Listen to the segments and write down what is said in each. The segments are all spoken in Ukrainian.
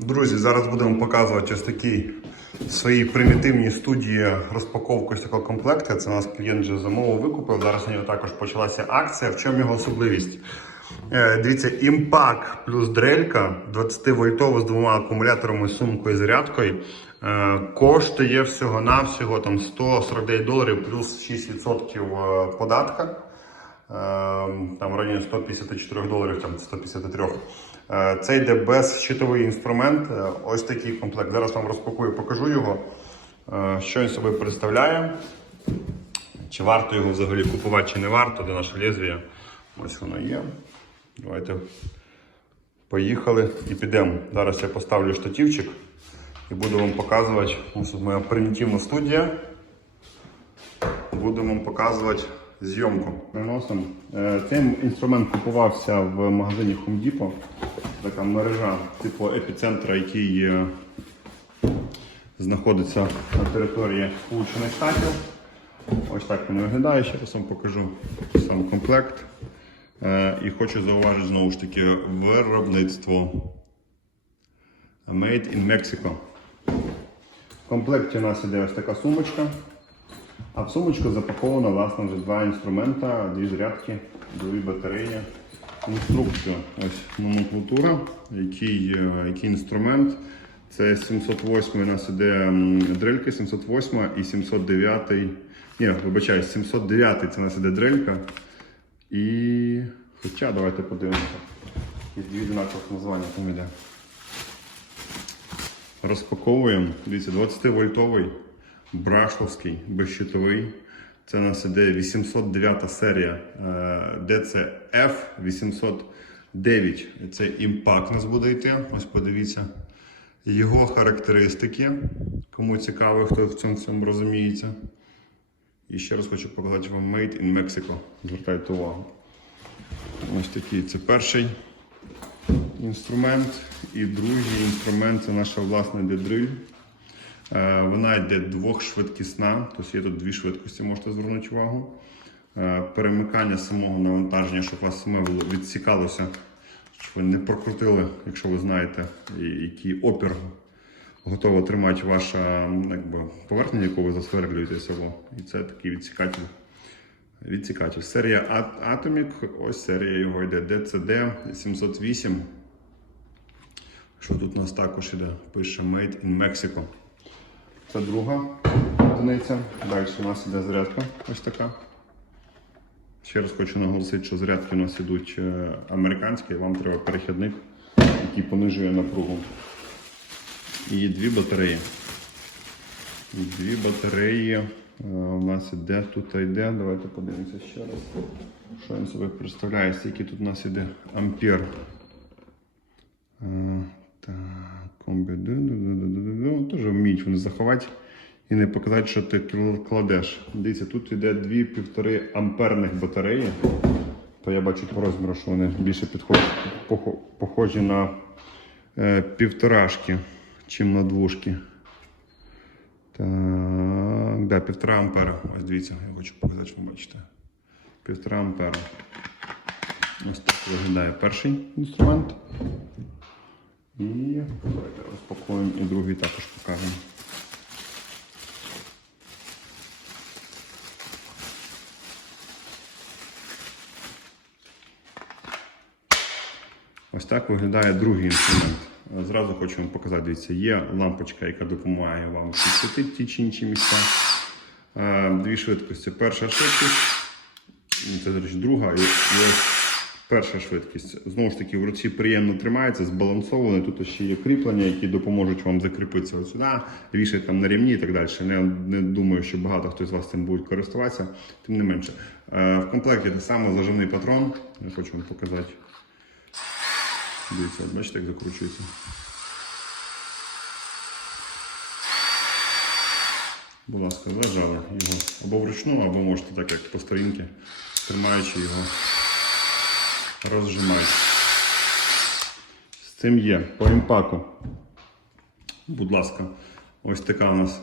Друзі, зараз будемо показувати ось такі свої примітивні студії розпаковки стеклокомплекта. Це у нас клієнт вже замовив, викупив. Зараз у нього також почалася акція. В чому його особливість? Е, Дивіться, імпак плюс дрелька 20 вольтова з двома акумуляторами, сумкою і зарядкою. е, Коштує всього-навсього там 149 доларів плюс 6% податка. Е, там в районі 154 доларів, там 153. Е, Це йде безщитовий інструмент. Е, Ось такий комплект. Зараз вам розпакую, покажу його. Е, Що він собою представляє. Чи варто його взагалі купувати, чи не варто, де наше лезвія. Ось воно є. Давайте поїхали і підемо. Зараз я поставлю штативчик і буду вам показувати. Тут моя примітивна студія. Будемо вам показувати зйомку. Приносимо. Е, Цей інструмент купувався в магазині Home Depot. Така мережа типу епіцентра, який е, знаходиться на території Сполучених Штатів. Ось так він виглядає. Ще раз вам покажу сам комплект. Е, І хочу зауважити знову ж таки виробництво. Made in Mexico. В комплекті у нас іде ось така сумочка. А в сумочку запаковано власне вже два інструмента, дві зарядки, дві батареї, інструкцію. Ось номенклатура, який, е, який інструмент. Це 708 у нас іде дрелька, 708 і 709. Ні, вибачаю, 709 це у нас іде дрелька. І. Хоча давайте подивимося. Є дві однакових названня там іде. Розпаковуємо. Дивіться, 20 вольтовий, брашловський, безщитовий. Це у нас іде 809 серія е, DCF 809. Це імпакт нас буде йти. Ось подивіться. Його характеристики. Кому цікаво, хто в цьому всьому розуміється. І ще раз хочу показати вам Made in Mexico. Звертайте увагу. Ось такий це перший інструмент. І другий інструмент це наша власна дедриль. Е, Вона йде двохшвидкісна, тобто є тут дві швидкості, можете звернути увагу. Е, Перемикання самого навантаження, щоб вас саме відсікалося, щоб ви не прокрутили, якщо ви знаєте, який опір готова тримати ваша якби, поверхня, яку ви засверлюєте село. І це такий відсікатель. Відсікатель. Серія Atomic, ось серія його йде DCD 708. Що тут у нас також іде? Пише Made in Mexico. Це друга одиниця. Далі у нас іде зарядка ось така. Ще раз хочу наголосити, що зарядки у нас йдуть е, американські, вам треба перехідник, який понижує напругу. І дві батареї. Дві батареї е, у нас іде, тут йде. Давайте подивимося ще раз. Що він собі представляє, скільки тут у нас іде ампер. Е, Так, комби. ду-ду-ду-ду-ду-ду. Теж вміють вони заховати і не показати, що ти кладеш. Дивіться, тут йде дві півтори амперних батареї. То я бачу по розміру, що вони більше підходять, похожі на е, півторашки, чим на двушки. Так, да, півтора ампера. Ось дивіться, я хочу показати, що ви бачите. Півтора ампера. Ось так виглядає перший інструмент. І давайте розпакуємо і другий також покажемо. Ось так виглядає другий інструмент. Зразу хочу вам показати, дивіться, є лампочка, яка допомагає вам підсвітити ті чи інші місця. Е, Дві швидкості. Перша швидкість, це, до речі, друга, і ось перша швидкість. Знову ж таки, в руці приємно тримається, збалансовано. Тут ще є кріплення, які допоможуть вам закріпитися сюди, вішати там на рівні і так далі. Не, не думаю, що багато хто з вас цим буде користуватися, тим не менше. Е, В комплекті те саме заживний патрон. Я хочу вам показати. Дивіться, бачите, як закручується. Будь ласка, зажали його або вручну, або можете так, як по сторінці, тримаючи його, розжимаючи. З цим є по імпаку. Будь ласка, ось така у нас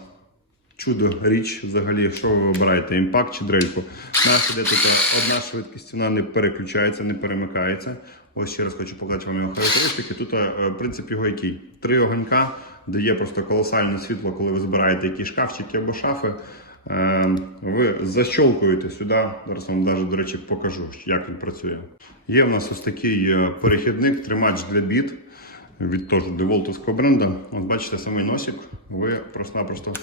чудо річ взагалі, що ви вибираєте, імпакт чи дрельку. У нас іде тут одна швидкість, вона не переключається, не перемикається. Ось ще раз хочу показати вам його характеристики. Тут, е, принцип його який? Три огонька дає просто колосальне світло, коли ви збираєте якісь шкафчики або шафи. Е, Ви защолкуєте сюди. Зараз вам навіть, до речі, покажу, як він працює. Є в нас ось такий е, перехідник, тримач для біт від теж деволтовського бренду. От бачите самий носик. Ви просто-напросто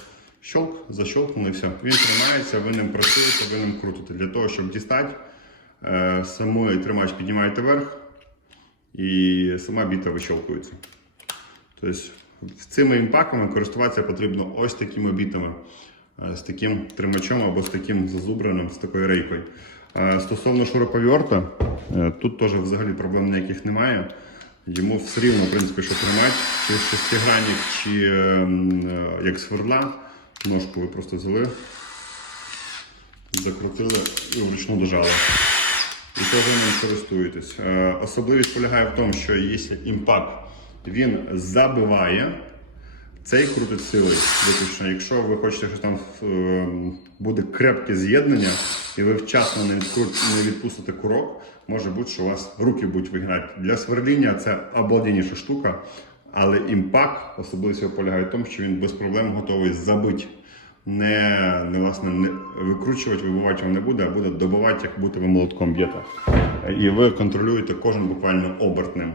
щелк, защолкнули і все. Він тримається, ви ним працюєте, ви ним крутите. Для того, щоб дістати, е, самий тримач піднімаєте вверх і сама біта вищолкується. Тобто цими імпаками користуватися потрібно ось такими бітами, з таким тримачом або з таким зазубраним, з такою рейкою. Е, Стосовно шуруповерта, е, тут теж взагалі проблем ніяких немає. Йому все рівно, в принципі, що тримати, чи шестигранник, чи е, е, як сверла. Ножку ви просто взяли, закрутили і вручну дожали. І теж ним користуєтесь. Е, Особливість полягає в тому, що якщо імпакт він забиває, цей крутить силою виключно. Якщо ви хочете, що там е, буде крепке з'єднання, і ви вчасно не, не відпустите курок, може бути, що у вас руки будуть вигинати. Для сверління це обалденніша штука, але імпакт особливість полягає в тому, що він без проблем готовий забити. Не, не, власне, не викручувати, вибивати його не буде, а буде добивати, як будто ви молотком б'єте. І ви контролюєте кожен буквально оберт ним.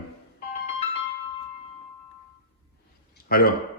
Алло.